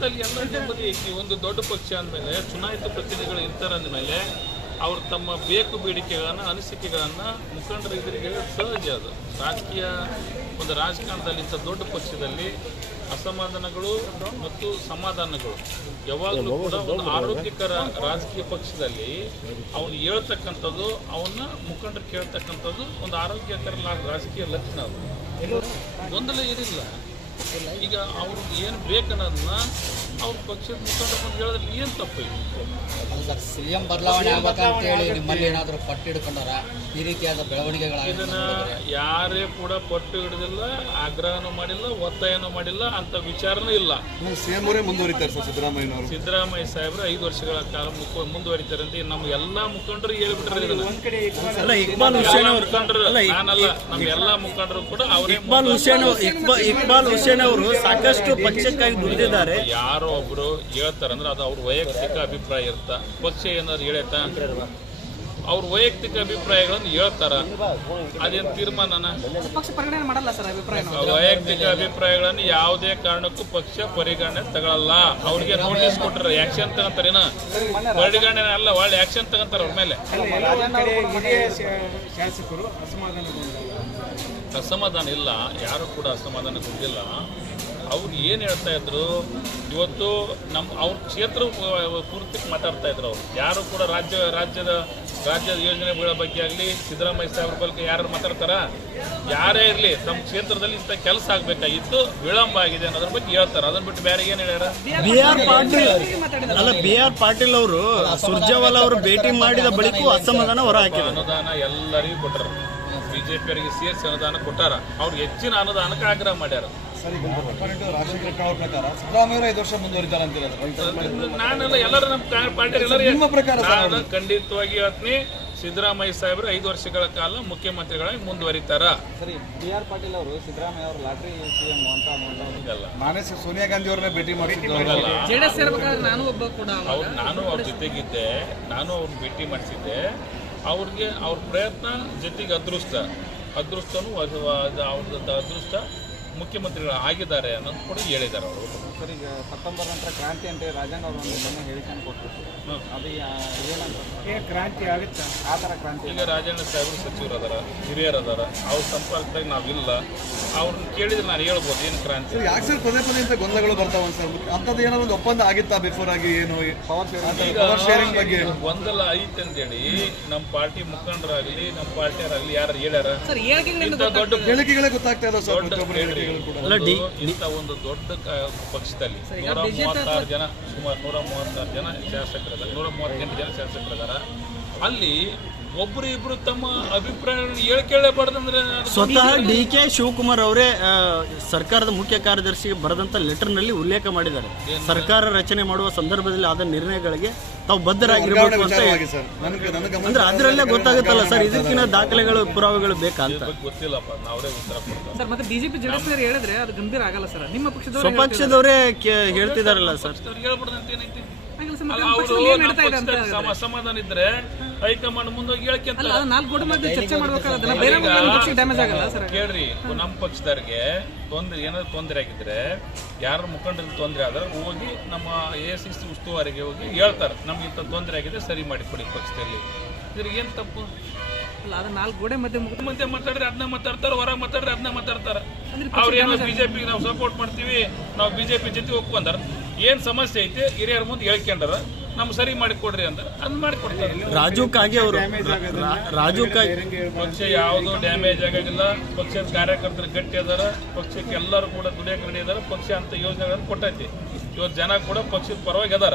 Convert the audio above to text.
ಪಕ್ಷದಲ್ಲಿ ಎಲ್ಲ ನೆಮ್ಮದಿ ಒಂದು ದೊಡ್ಡ ಪಕ್ಷ ಅಂದಮೇಲೆ, ಚುನಾಯಿತ ಪ್ರತಿನಿಧಿಗಳು ಇರ್ತಾರೆ ಅಂದಮೇಲೆ, ಅವ್ರು ತಮ್ಮ ಬೇಕು ಬೇಡಿಕೆಗಳನ್ನು, ಅನಿಸಿಕೆಗಳನ್ನು ಮುಖಂಡರ ಎದುರಿಗೆ ಸಹಜ ಅದು. ರಾಜಕೀಯ, ಒಂದು ರಾಜಕಾರಣದಲ್ಲಿ ಇಂಥ ದೊಡ್ಡ ಪಕ್ಷದಲ್ಲಿ ಅಸಮಾಧಾನಗಳು ಮತ್ತು ಸಮಾಧಾನಗಳು. ಯಾವಾಗಲೂ ಕೂಡ ಒಂದು ಆರೋಗ್ಯಕರ ರಾಜಕೀಯ ಪಕ್ಷದಲ್ಲಿ ಅವನು ಹೇಳ್ತಕ್ಕಂಥದ್ದು ಅವನ್ನ ಮುಖಂಡರು ಕೇಳ್ತಕ್ಕಂಥದ್ದು ಒಂದು ಆರೋಗ್ಯಕರ ರಾಜಕೀಯ ಲಕ್ಷಣ ಅದು. ಗೊಂದಲ ಏನಿಲ್ಲ. ಈಗ ಅವ್ರು ಏನು ಬೇಕನ್ನೋದನ್ನ ಅವ್ರ ಪಕ್ಷದ ಮುಖಂಡ ಬಂದು ಹೇಳಿದ್ರೆ ಏನು ತಪ್ಪು ಅಲ್ಲ ಸಿ ಎಂ ಬದಲಾವಣೆ ಆಗ್ಬೇಕಂತ ಹೇಳಿ ನಿಮ್ಮಲ್ಲಿ ಏನಾದರೂ ಪಟ್ಟು ಹಿಡ್ಕೊಂಡಾರ ಈ ರೀತಿಯಾದ ಬೆಳವಣಿಗೆಗಳಾಗಿದೆ ಇದನ್ನ ಯಾರೇ ಕೂಡ ಪಟ್ಟು ಹಿಡಿದಿಲ್ಲ ಆಗ್ರಹನೂ ಮಾಡಿಲ್ಲ ಒತ್ತಾಯನೂ ಮಾಡಿಲ್ಲ ಅಂತ ವಿಚಾರನೂ ಇಲ್ಲ. ಸಿಎಂ ಅವರೇ ಮುಂದುವರಿತಾರೆ ಸರ್ ಸಿದ್ದರಾಮಯ್ಯನವರು. ಸಿದ್ದರಾಮಯ್ಯ ಸಾಹೇಬ್ರು ಐದು ವರ್ಷಗಳ ಕಾಲ ಮುಖ ಮುಂದುವರಿತಾರೆ ಅಂತ ನಮ್ಮ ಎಲ್ಲಾ ಮುಖಂಡರು ಹೇಳ್ಬಿಟ್ರೆ ಇದನ್ನ. ಅಲ್ಲ ಇಕ್ಬಾಲ್ ಹುಸೇನ್ ಅವರು ಮುಖಂಡರು ಅಲ್ಲ ನಾನಲ್ಲ ನಮ್ಮ ಎಲ್ಲಾ ಮುಖಂಡರು ಕೂಡ ಅವರೇ ಇಕ್ಬಾಲ್ ಹುಸೇನ್ ಇಕ್ಬಾಲ್ ಹುಸೇನ್ ಅವರು ಸಾಕಷ್ಟು ಪಕ್ಷಕ್ಕಾಗಿ ದುಡಿದಿದ್ದಾರೆ. ಯಾರೋ ಒಬ್ರು ಹೇಳ್ತಾರಂದ್ರೆ ಅದು ಅವ್ರ ವೈಯಕ್ತಿಕ ಅಭಿಪ್ರಾಯ ಇರ್ತ ಪಕ್ಷ ಏನಾದ್ರು ಹೇಳೈತಾ ಅವ್ರ ವೈಯಕ್ತಿಕ ಅಭಿಪ್ರಾಯಗಳನ್ನು ಹೇಳ್ತಾರ. ಅದೇನು ತೀರ್ಮಾನನ? ಪಕ್ಷ ಪರಿಗಣನೆ ಮಾಡಲ್ಲ ಸರ್ ಅಭಿಪ್ರಾಯ ವೈಯಕ್ತಿಕ ಅಭಿಪ್ರಾಯಗಳನ್ನು ಯಾವುದೇ ಕಾರಣಕ್ಕೂ ಪಕ್ಷ ಪರಿಗಣನೆ ತಗೊಳ್ಳಲ್ಲ ಅವ್ರಿಗೆ ನೋಟಿಸ್ ಕೊಟ್ಟರೆ ಆಕ್ಷನ್ ತಗೊಂತಾರೇನ ಪರಿಗಣನೆ ಅಲ್ಲ ಒಳ್ಳೆ ಆಕ್ಷನ್ ತಗೊಂತಾರ ಅವ್ರ ಮೇಲೆ. ಶಾಸಕರು ಅಸಮಾಧಾನ ಇಲ್ಲ ಯಾರು ಕೂಡ ಅಸಮಾಧಾನ ಕೊಟ್ಟಿಲ್ಲ ಅವ್ರು ಏನು ಹೇಳ್ತಾ ಇದ್ರು ಇವತ್ತು ನಮ್ಮ ಅವ್ರ ಕ್ಷೇತ್ರ ಪೂರ್ತಿ ಮಾತಾಡ್ತಾ ಇದ್ರು ಅವ್ರು. ಯಾರು ಕೂಡ ರಾಜ್ಯ ರಾಜ್ಯದ ರಾಜ್ಯದ ಯೋಜನೆಗಳ ಬಗ್ಗೆ ಆಗಲಿ ಸಿದ್ದರಾಮಯ್ಯ ಸಾಹೇಬ್ರ ಬಗ್ಗೆ ಯಾರು ಮಾತಾಡ್ತಾರ? ಯಾರೇ ಇರಲಿ ತಮ್ಮ ಕ್ಷೇತ್ರದಲ್ಲಿ ಇಂಥ ಕೆಲಸ ಆಗಬೇಕಾಗಿತ್ತು ವಿಳಂಬ ಆಗಿದೆ ಅನ್ನೋದ್ರ ಬಗ್ಗೆ ಹೇಳ್ತಾರೆ. ಅದನ್ನ ಬಿಟ್ಟು ಬೇರೆ ಏನು ಹೇಳ್ಯಾರ? ಬಿ ಆರ್ ಪಾಟೀಲ್ ಅಲ್ಲ ಬಿ ಆರ್ ಪಾಟೀಲ್ ಅವರು ಸುರ್ಜೇವಾಲಾ ಅವರು ಭೇಟಿ ಮಾಡಿದ ಬಳಿಕ ಅಸಮಾಧಾನ ಹೊರ ಹಾಕಿದ್ರು ಅನುದಾನ ಎಲ್ಲರಿಗೂ ಕೊಟ್ಟರು ಬಿಜೆಪಿಯವರಿಗೆ ಸೇರಿಸಿ ಅನುದಾನ ಕೊಟ್ಟಾರ. ಅವ್ರು ಹೆಚ್ಚಿನ ಅನುದಾನಕ್ಕೆ ಆಗ್ರಹ ಮಾಡ್ಯಾರ. ಸರ್ ಈಗ ರಾಜಶೇಖರ ಅವ್ರ ಪ್ರಕಾರ ಸಿದ್ದರಾಮಯ್ಯ ಐದು ವರ್ಷ ಮುಂದುವರಿತಾರೆ ಅಂತ ಹೇಳಿದ್ರು. ನಾನೆಲ್ಲ ಎಲ್ಲರೂ ನಮ್ಮ ಪಾರ್ಟಿ ಎಲ್ಲರೂ ಪ್ರಕಾರ ಸರ್ ನಾನು ಖಂಡಿತವಾಗಿ ಹೇಳ್ತೀನಿ ಸಿದ್ದರಾಮಯ್ಯ ಸಾಹೇಬರು ಐದು ವರ್ಷಗಳ ಕಾಲ ಮುಖ್ಯಮಂತ್ರಿಗಳಾಗಿ ಮುಂದುವರಿತಾರ. ಸರಿ ಬಿ ಆರ್ ಪಾಟೀಲ್ ಅವರು ಸಿದ್ದರಾಮಯ್ಯ ಅವರು ಲಾಟ್ರಿ ಸಿಎಂ ಅಂತ ನಾನೇ ಸ- ಸೋನಿಯಾ ಗಾಂಧಿ ಅವ್ರನ್ನ ಭೇಟಿ ಮಾಡಿ ಇದಲ್ಲ. ಜೆಡಿಎಸ್ ಸೇರ್ಬೇಕಾದ್ರೆ ನಾನು ಒಬ್ಬ ಕೂಡ ಅವ್ರು ನಾನು ಅವ್ರ ಜೊತೆಗಿದ್ದೆ ನಾನು ಅವ್ರನ್ನ ಭೇಟಿ ಮಾಡಿಸಿದ್ದೆ. ಅವ್ರಿಗೆ ಅವ್ರ ಪ್ರಯತ್ನ ಜೊತೆಗೆ ಅದೃಷ್ಟ. ಅದೃಷ್ಟನೂ ಅಥವಾ ಅದು ಅವ್ರದ್ದು ಅದೃಷ್ಟ ಮುಖ್ಯಮಂತ್ರಿಗಳು ಆಗಿದ್ದಾರೆ ಅನ್ನೋದು ಕೂಡ ಹೇಳಿದ್ದಾರೆ ಅವರು. ಸರ್ ಈಗ ಸೆಪ್ಟೆಂಬರ್ ನಂತರ ಕ್ರಾಂತಿ ಅಂತ ರಾಜಣ್ಣ ಅವರು ಒಂದು ಮೊನ್ನೆ ಹೇಳಿಕೆಯನ್ನು ಕೊಟ್ಟರು. ಅದು ಏನಂತ ಕ್ರಾಂತಿ ಆಗುತ್ತೆ? ಆ ಥರ ಕ್ರಾಂತಿ ಈಗ ರಾಜೇಂದ್ರ ಸಾಹೇಬರು ಸಚಿವರು ಅದಾರ ಹಿರಿಯರು ಅದಾರ ಅವ್ರ ಸಂಪರ್ಕದಾಗ ನಾವಿಲ್ಲ. ಅವ್ರನ್ನ ಕೇಳಿದ್ರೆ ನಾನು ಹೇಳ್ಬೋದು ಏನು ಕ್ರಾಂತಿ? ಸರ್ ಯಾಕೆ ಸರ್ ಪದೇ ಪದೇ ಇಂಥ ಗೊಂದಲಗಳು ಬರ್ತಾವೆ ಸರ್? ಅಂಥದ್ದು ಏನೋ ಒಂದು ಒಪ್ಪಂದ ಆಗಿತ್ತಾ ಬಿಫೋರ್ ಆಗಿ ಏನು? ಪವರ್ ಶೇರಿಂಗ್ ಬಗ್ಗೆ ಗೊಂದಲ ಐತೆ ಅಂತೇಳಿ ನಮ್ಮ ಪಾರ್ಟಿ ಮುಖಂಡರಾಗಲಿ ನಮ್ಮ ಪಾರ್ಟಿಯರಾಗಲಿ ಯಾರು ಹೇಳ್ಯಾರ? ದೊಡ್ಡ ಹೇಳಿಕೆಗಳೇ ಗೊತ್ತಾಗ್ತಾ ಇದಾವೆ ಸರ್ ಇಂಥ ಒಂದು ದೊಡ್ಡ ಪಕ್ಷದಲ್ಲಿ ನೂರ ಮೂವತ್ತಾರು ಜನ ಸುಮಾರು ನೂರ ಮೂವತ್ತಾರು ಜನ ಶಾಸಕರಿದ್ದಾರೆ ನೂರ ಮೂವತ್ತೆಂಟು ಜನ ಶಾಸಕರಿದಾರ. ಅಲ್ಲಿ ಒಬ್ರು ಇಬ್ರು ತಮ್ಮ ಅಭಿಪ್ರಾಯ ಹೇಳ್ಕೇಳಬಾರ್ದಂದ್ರೆ ಸ್ವತಃ ಡಿ ಕೆ ಶಿವಕುಮಾರ್ ಅವರೇ ಸರ್ಕಾರದ ಮುಖ್ಯ ಕಾರ್ಯದರ್ಶಿಗೆ ಬರೆದಂತ ಲೆಟರ್ನಲ್ಲಿ ಉಲ್ಲೇಖ ಮಾಡಿದ್ದಾರೆ. ಸರ್ಕಾರ ರಚನೆ ಮಾಡುವ ಸಂದರ್ಭದಲ್ಲಿ ಆದ ನಿರ್ಣಯಗಳಿಗೆ ತಾವು ಬದ್ಧರಾಗಿರಬೇಕು ಅಂತ ಅಂದ್ರೆ ಅದರಲ್ಲೇ ಗೊತ್ತಾಗುತ್ತಲ್ಲ ಸರ್ ಇದಕ್ಕಿನ ದಾಖಲೆಗಳು ಪುರಾವೆಗಳು ಬೇಕಾ ಅಂತ? ಗೊತ್ತಿಲ್ಲಪ್ಪ ನಾವೇ ಉತ್ತರ ಕೊಡ್ತಾರೆ. ಸರ್ ಮತ್ತೆ ಬಿಜೆಪಿ ಜೆಡಿಎಸ್ ಹೇಳಿದ್ರೆ ಅದು ಗಂಭೀರ ಆಗಲ್ಲ ಸರ್. ನಿಮ್ಮ ಪಕ್ಷದವರು ಸ್ವಪಕ್ಷದವರೇ ಕೇ- ಹೇಳ್ತಿದಾರಲ್ಲ ಸರ್. ಸಮಾಧಾನ ಏನೈತಿ ಇದ್ರೆ ಹೈಕಮಾಂಡ್ ಮುಂದೋಗಿ ಹೇಳ್ಕೊಂತ ಮಧ್ಯೆ ಕೇಳ್ರಿ ನಮ್ಮ ಪಕ್ಷದವ್ರಿಗೆ ತೊಂದರೆ ಏನಾದ್ರು ತೊಂದರೆ ಆಗಿದ್ರೆ ಯಾರ ಮುಖಂಡರಿಗೆ ತೊಂದರೆ ಆದ್ರೆ ಹೋಗಿ ನಮ್ಮ ಎ ಸಿ ಸಿ ಉಸ್ತುವಾರಿಗೆ ಹೋಗಿ ಹೇಳ್ತಾರೆ ನಮ್ಗೆ ಇಂಥ ತೊಂದರೆ ಆಗಿದೆ ಸರಿ ಮಾಡಿ ಕೊಡಿ ಪಕ್ಷದಲ್ಲಿ. ಇದ್ರಿಗೆ ಏನು ತಪ್ಪು? ಗೋಡೆ ಮಧ್ಯೆ ಮುಂದೆ ಮಾತಾಡಿದ್ರೆ ಅದನ್ನ ಮಾತಾಡ್ತಾರೆ ಹೊರಗೆ ಮಾತಾಡಿದ್ರೆ ಅದನ್ನ ಮಾತಾಡ್ತಾರೆ. ಅವ್ರೇನೋ ಬಿಜೆಪಿಗೆ ನಾವು ಸಪೋರ್ಟ್ ಮಾಡ್ತೀವಿ ನಾವು ಬಿಜೆಪಿ ಜೊತೆ ಒಪ್ಕೊಂಡಾರ. ಏನ್ ಸಮಸ್ಯೆ ಐತೆ ಹಿರಿಯರ ಮುಂದೆ ಹೇಳ್ಕೊಂಡಾರ. ನಮ್ಗೆ ಸರಿ ಮಾಡಿ ಕೊಡ್ರಿ ಅಂದ್ರೆ ಅದನ್ನ ಮಾಡಿ ಕೊಡ್ತಾರೆ. ರಾಜು ಕಾಗೆ ಅವರು. ರಾಜು ಕಾಗೆ ಪಕ್ಷ ಯಾವುದು ಡ್ಯಾಮೇಜ್ ಆಗಿಲ್ಲ ಪಕ್ಷದ ಕಾರ್ಯಕರ್ತರು ಗಟ್ಟಿ ಅದಾರ. ಪಕ್ಷಕ್ಕೆ ಎಲ್ಲರೂ ಕೂಡ ದುಡಿಯಕ್ಕೆ ರೆಡಿ ಅದಾರ. ಪಕ್ಷ ಅಂತ ಯೋಜನೆಗಳನ್ನು ಕೊಟ್ಟೈತಿ. ಇವತ್ತು ಜನ ಕೂಡ ಪಕ್ಷದ ಪರವಾಗಿ ಅದಾರ.